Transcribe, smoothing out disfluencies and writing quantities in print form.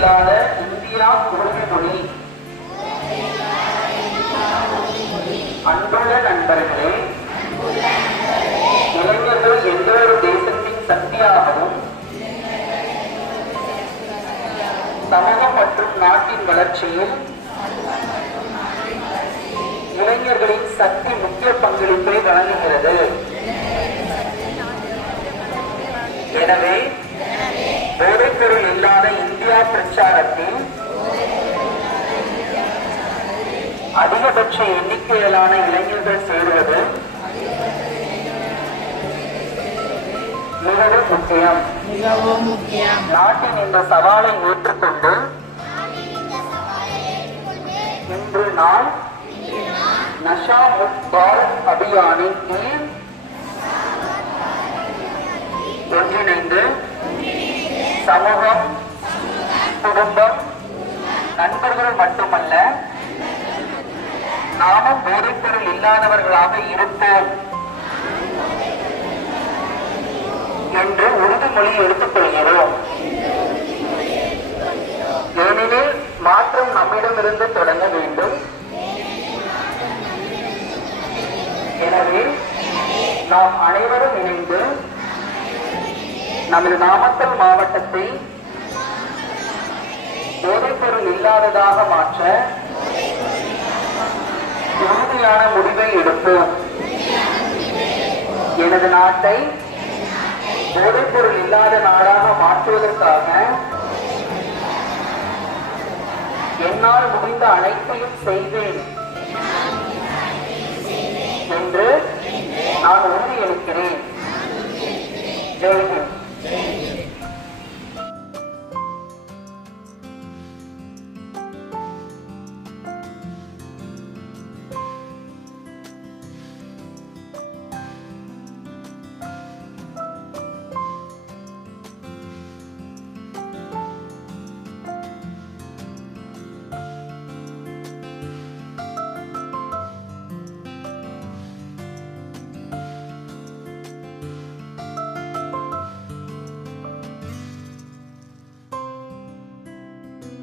இல்லாத இந்தியா உறுதிமொழி. அன்புள்ள நண்பர்களே, இளைஞர்கள் எந்த ஒரு தேசத்தின் சக்தியாகவும் சமூகம் மற்றும் நாட்டின் வளர்ச்சியில் இளைஞர்களின் சக்தி முக்கிய பங்களிப்பை வழங்குகிறது. எனவே போதைப்பொருள் இல்லாத இந்தியா பிரச்சாரத்தில் அதிகபட்ச எண்ணிக்கையிலான இளைஞர்கள் சேருவது மிகவும் முக்கியம். நாட்டின் இந்த சவாலை ஏற்றுக்கொண்டு இன்று நான் நஷா முக்த் பாரத் அபியானின் கீழ் ஒன்றிணைந்து சமூகம், குடும்பம், நண்பர்கள் மட்டுமல்ல, நாமும் போதைப்பொருள் இல்லாதவர்களாக இருப்போம் என்று உறுதிமொழி எடுத்துக் கொள்கிறோம். ஏனெனில் மாற்றம் நம்மிடமிருந்து தொடங்க வேண்டும். எனவே நாம் அனைவரும் இணைந்து நமது நாமக்கல் மாவட்டத்தை போதைப்பொருள் இல்லாததாக மாற்ற உறுதியான முடிவை எடுப்போம். எனது நாட்டை போதைப்பொருள் இல்லாத நாடாக மாற்றுவதற்காக என்னால் முடிந்த அனைத்தையும் செய்வேன் என்று நான் உறுதியளிக்கிறேன். ஜெய் ஹிந்த்.